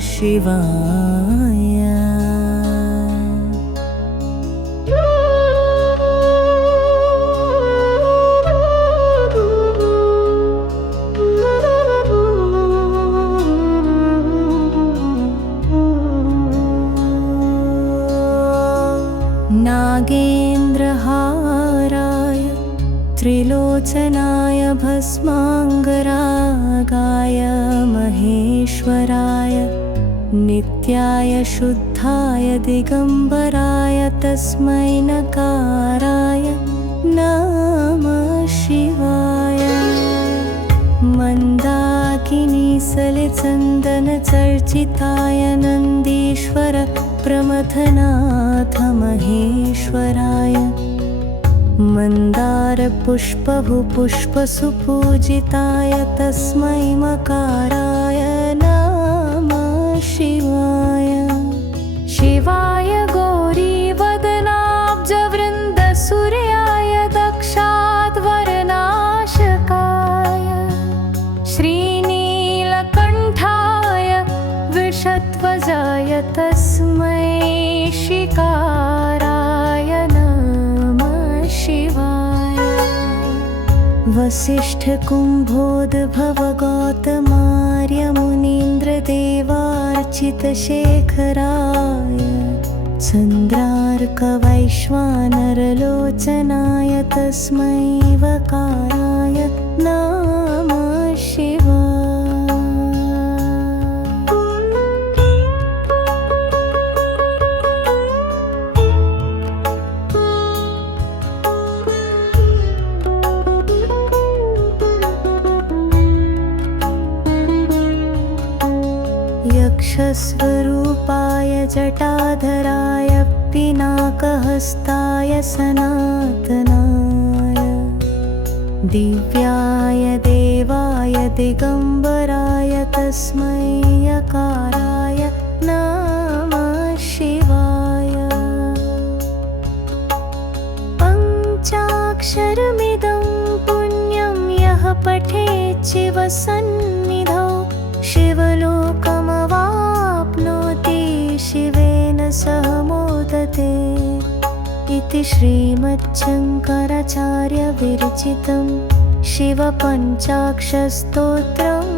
शिवाय। नागेन्द्रहाराय त्रिलोचनाय भस्माङ्गरागाय महेश्वराय नित्याय शुद्धाय दिगम्बराय तस्मै नकाराय नमः शिवाय। मन्दाकिनीसलिचन्दनचर्चिताय नन्दीश्वर प्रमथनाथ महेश्वराय मन्दारपुष्पभुपुष्पसुपूजिताय तस्मै मकाराय नमः शिवाय। शिवाय गौरीवदनाब्जवृन्दसूर्याय दक्षाध्वरनाशकाय श्रीनीलकण्ठाय वृषध्वजाय तस्मै शिकाराय नमः शिवाय। वसिष्ठकुम्भोद्भवगौतमार्यमुनीन्द्रदेवार्चितशेखराय चन्द्रार्कवैश्वानरलोचनाय तस्मै वकाराय नमः शिवाय। यक्षस्वरूपाय जटाधराय पिनाकहस्ताय सनातनाय दिव्याय देवाय दिगम्बराय तस्मै यकाराय नमः शिवाय। पञ्चाक्षरमिदं पुण्यं यः पठेत् शिवसन्निधौ शिवलोकमवाप्नोति शिवेन सह मोदते इति श्रीमच्छङ्कराचार्यविरचितं शिवपञ्चाक्षरस्तोत्रं